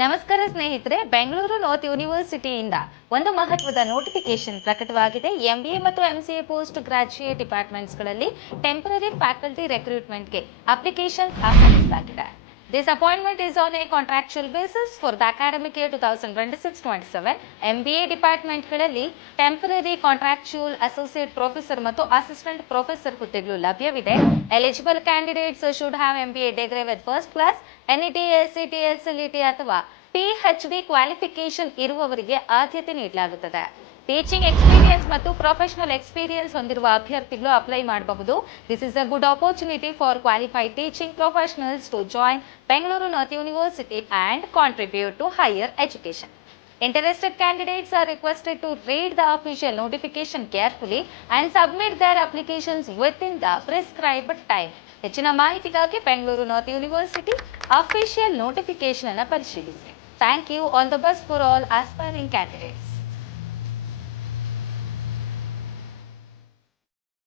ನಮಸ್ಕಾರ ಸ್ನೇಹಿತರೆ, ಬೆಂಗಳೂರು ನಾರ್ತ್ ಯೂನಿವರ್ಸಿಟಿಯಿಂದ ಒಂದು ಮಹತ್ವದ ನೋಟಿಫಿಕೇಶನ್ ಪ್ರಕಟವಾಗಿದೆ. MBA ಮತ್ತು MCA ಪೋಸ್ಟ್ ಗ್ರಾಜ್ಯುಯೇಟ್ ಡಿಪಾರ್ಟ್ಮೆಂಟ್ಸ್ಗಳಲ್ಲಿ ಟೆಂಪರರಿ ಫ್ಯಾಕಲ್ಟಿ ರೆಕ್ರೂಟ್ಮೆಂಟ್ಗೆ ಅಪ್ಲಿಕೇಶನ್ ಆಹ್ವಾನಿಸಲಾಗಿದೆ. This appointment is on a contractual basis for the academic year 2026-27. MBA ಡಿಪಾರ್ಟ್ಮೆಂಟ್ಗಳಲ್ಲಿ ಟೆಂಪರರಿ ಕಾಂಟ್ರಾಕ್ಚುಯಲ್ ಅಸೋಸಿಯೇಟ್ ಪ್ರೊಫೆಸರ್ ಮತ್ತು ಅಸಿಸ್ಟೆಂಟ್ ಪ್ರೊಫೆಸರ್ ಹುದ್ದೆಗಳು ಲಭ್ಯವಿದೆ. Eligible candidates should have MBA degree with first class, NET, SET, SLET ಅಥವಾ PhD qualification ಇರುವವರಿಗೆ ಆದ್ಯತೆ ನೀಡಲಾಗುತ್ತದೆ. Teaching experience ಮತ್ತು professional experience ಹೊಂದಿರುವ ಅಭ್ಯರ್ಥಿಗಳು ಅಪ್ಲೈ ಮಾಡಬಹುದು. This is a good opportunity for qualified teaching professionals to join Bengaluru North University and contribute to higher education. Interested candidates are requested to read the official notification carefully and submit their applications within the prescribed time. ಹೆಚ್ಚಿನ ಮಾಹಿತಿಗಾಗಿ Bengaluru north university official notification ಅನ್ನು ಪರಿಶೀಲಿಸಿ. Thank you. All the best for all aspiring candidates.